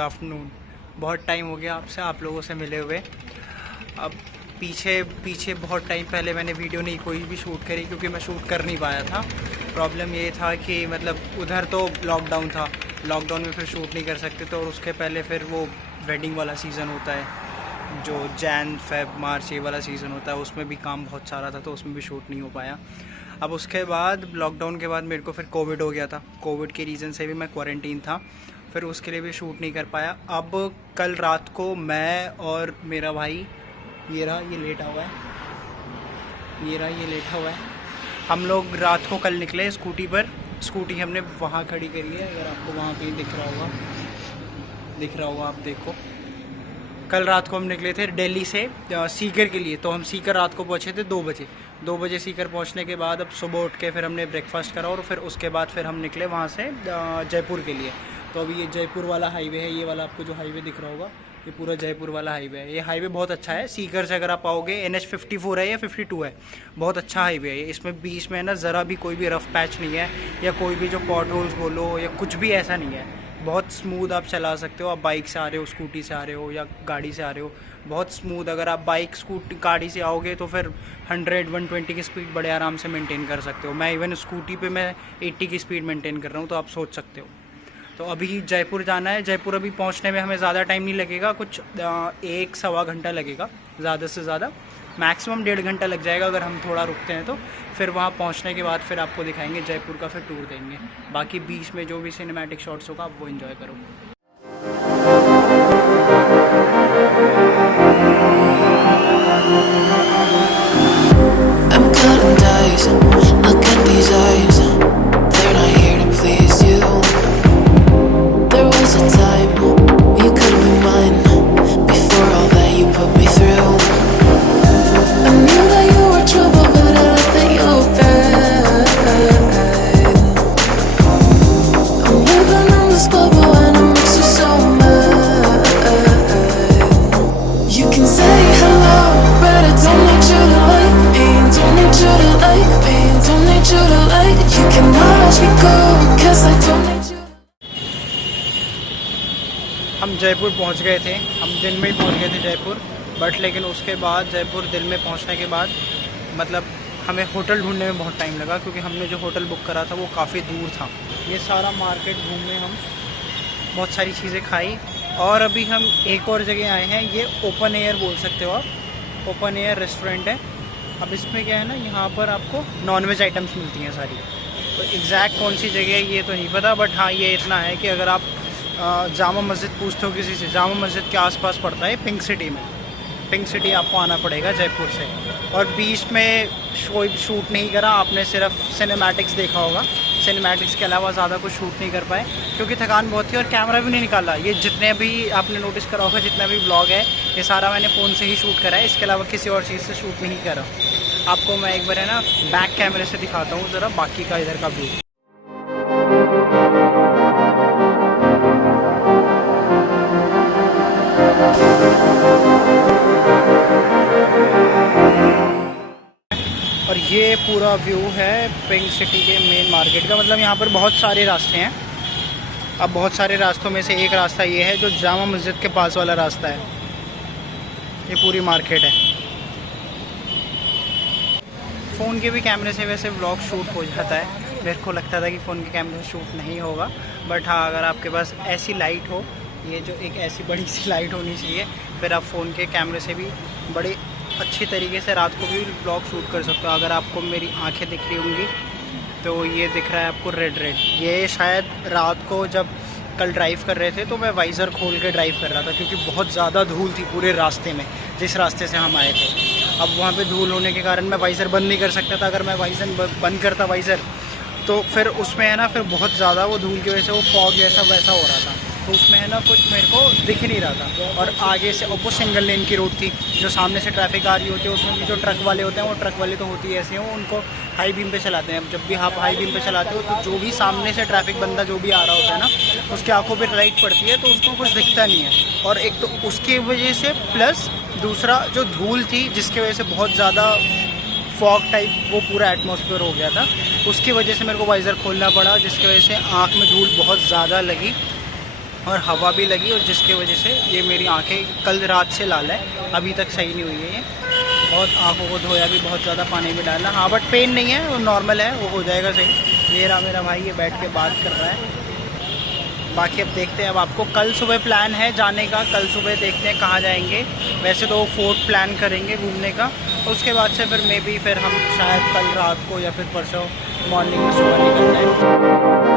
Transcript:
Afternoon. बहुत time हो गया आपसे आप लोगों से मिले हुए। अब पीछे बहुत टाइम पहले मैंने वीडियो नहीं कोई भी शूट करी क्योंकि मैं शूट कर नहीं पाया था। प्रॉब्लम ये था कि मतलब उधर तो लॉकडाउन था, लॉकडाउन में फिर शूट नहीं कर सकते तो, और उसके पहले फिर वो वेडिंग वाला सीज़न होता है जो जैन फेब मार्च ये वाला सीज़न होता है, उसमें भी काम बहुत सारा था तो उसमें भी शूट नहीं हो पाया। अब उसके बाद लॉकडाउन के बाद मेरे को फिर कोविड हो गया था, कोविड के रीज़न से भी मैं क्वारंटीन था, फिर उसके लिए भी शूट नहीं कर पाया। अब कल रात को मैं और मेरा भाई, ये रहा ये लेटा हुआ है, ये रहा ये लेटा हुआ है, हम लोग रात को कल निकले स्कूटी पर। स्कूटी हमने वहाँ खड़ी करी है, अगर आपको वहाँ कहीं दिख रहा होगा आप देखो। कल रात को हम निकले थे दिल्ली से सीकर के लिए, तो हम सीकर रात को पहुँचे थे 2 बजे सीकर पहुँचने के बाद अब सुबह उठ के फिर हमने ब्रेकफास्ट करा और फिर उसके बाद फिर हम निकले वहाँ से जयपुर के लिए। तो अभी ये जयपुर वाला हाईवे है, ये वाला आपको जो हाईवे दिख रहा होगा ये पूरा जयपुर वाला हाईवे है। ये हाईवे बहुत अच्छा है, सीकर से अगर आप आओगे NH 54 है या 52 है, बहुत अच्छा हाईवे है। इसमें बीच में ना ज़रा भी कोई भी रफ़ पैच नहीं है या कोई भी जो पॉट होल्स बोलो या कुछ भी ऐसा नहीं है, बहुत स्मूथ आप चला सकते हो। आप बाइक से आ रहे हो, स्कूटी से आ रहे हो या गाड़ी से आ रहे हो, बहुत स्मूथ। अगर आप बाइक स्कूटी गाड़ी से आओगे तो फिर 100-120 की स्पीड बड़े आराम से मेंटेन कर सकते हो। मैं इवन स्कूटी पे मैं 80 की स्पीड मेंटेन कर रहा हूँ, तो आप सोच सकते हो। तो अभी जयपुर जाना है, जयपुर अभी पहुँचने में हमें ज़्यादा टाइम नहीं लगेगा, कुछ 1-1.25 घंटा लगेगा, ज़्यादा से ज़्यादा मैक्सिमम 1.5 घंटा लग जाएगा अगर हम थोड़ा रुकते हैं तो। फिर वहाँ पहुँचने के बाद फिर आपको दिखाएंगे जयपुर का, फिर टूर देंगे। बाकी बीच में जो भी सिनेमैटिक शॉट्स होगा आप वो एंजॉय करो। I'm cutting dice, look at these eyes, they're not here to please you. There was a time you could be mine, before all that you put me through. I knew that you were trouble, but I let that you were bad. I'm living in this bubble and it makes you so mad. You can say hello, but I don't need you to like me, don't need you to like me, don't need you to like. You can watch me go, cause I don't need you. हम जयपुर पहुंच गए थे, हम दिन में ही पहुंच गए थे जयपुर, बट लेकिन उसके बाद जयपुर दिल में पहुंचने के बाद मतलब हमें होटल ढूंढने में बहुत टाइम लगा क्योंकि हमने जो होटल बुक करा था वो काफ़ी दूर था। ये सारा मार्केट घूमे हम, बहुत सारी चीज़ें खाई, और अभी हम एक और जगह आए हैं, ये ओपन एयर बोल सकते हो आप, ओपन एयर रेस्टोरेंट है। अब इसमें क्या है ना, यहाँ पर आपको नॉनवेज आइटम्स मिलती हैं सारी, तो एग्जैक्ट कौन सी जगह है ये तो नहीं पता, बट हाँ ये इतना है कि अगर आप जामा मस्जिद पूछते हो किसी से, जामा मस्जिद के आसपास पड़ता है पिंक सिटी में, पिंक सिटी आपको आना पड़ेगा जयपुर से। और बीच में कोई शूट नहीं करा, आपने सिर्फ सिनेमैटिक्स देखा होगा, सिनेमैटिक्स के अलावा ज़्यादा कुछ शूट नहीं कर पाए क्योंकि थकान बहुत थी और कैमरा भी नहीं निकाला। ये जितने भी आपने नोटिस करा होगा, जितना भी ब्लॉग है ये सारा मैंने फ़ोन से ही शूट करा है, इसके अलावा किसी और चीज़ से शूट नहीं करा। आपको मैं एक बार है ना बैक कैमरे से दिखाता हूँ ज़रा बाकी का इधर का व्यू। और ये पूरा व्यू है पिंक सिटी के मेन मार्केट का। मतलब यहाँ पर बहुत सारे रास्ते हैं, अब बहुत सारे रास्तों में से एक रास्ता ये है जो जामा मस्जिद के पास वाला रास्ता है, ये पूरी मार्केट है। फ़ोन के भी कैमरे से वैसे व्लॉग शूट हो जाता है, मेरे को लगता था कि फ़ोन के कैमरे से शूट नहीं होगा, बट हाँ अगर आपके पास ऐसी लाइट हो, ये जो एक ऐसी बड़ी सी लाइट होनी चाहिए, फिर आप फ़ोन के कैमरे से भी बड़े अच्छी तरीके से रात को भी व्लॉग शूट कर सकते हो। अगर आपको मेरी आंखें दिख रही होंगी तो ये दिख रहा है आपको रेड, ये शायद रात को जब कल ड्राइव कर रहे थे तो मैं वाइज़र खोल के ड्राइव कर रहा था क्योंकि बहुत ज़्यादा धूल थी पूरे रास्ते में, जिस रास्ते से हम आए थे। अब वहाँ पे धूल होने के कारण मैं वाइज़र बंद नहीं कर सकता था, अगर मैं वाइज़र बंद करता वाइज़र तो फिर उसमें है ना फिर बहुत ज़्यादा वो धूल की वजह से वो फॉग जैसा वैसा हो रहा था, तो उसमें है ना कुछ मेरे को दिख नहीं रहा था। और आगे से वो सिंगल लेन की रोड थी, जो सामने से ट्रैफिक आ रही होती है उसमें भी जो ट्रक वाले होते हैं, वो ट्रक वाले तो होती ही ऐसे हैं, वो उनको हाई बीम पे चलाते हैं। जब भी आप हाई बीम पे चलाते हो तो जो भी सामने से ट्रैफिक बंदा जो भी आ रहा होता है ना, उसकी आंखों पे लाइट पड़ती है तो उसको कुछ दिखता नहीं है। और एक तो उसकी वजह से प्लस दूसरा जो धूल थी जिसकी वजह से बहुत ज़्यादा फॉग टाइप वो पूरा एटमॉस्फेयर हो गया था, उसकी वजह से मेरे को वाइज़र खोलना पड़ा, जिसकी वजह से आँख में धूल बहुत ज़्यादा लगी। और हवा भी लगी, और जिसकी वजह से ये मेरी आंखें कल रात से लाल है, अभी तक सही नहीं हुई है ये। बहुत आंखों को धोया भी, बहुत ज़्यादा पानी में डाला। हाँ बट पेन नहीं है, वो नॉर्मल है, वो हो जाएगा सही। ये रहा मेरा भाई, ये बैठ के बात कर रहा है। बाकी अब देखते हैं, अब आपको कल सुबह प्लान है जाने का, कल सुबह देखते हैं कहाँ जाएंगे। वैसे तो फोर्ट प्लान करेंगे घूमने का, उसके बाद से फिर मे बी फिर हम शायद कल रात को या फिर परसों मॉर्निंग में सुबह निकल जाएँ।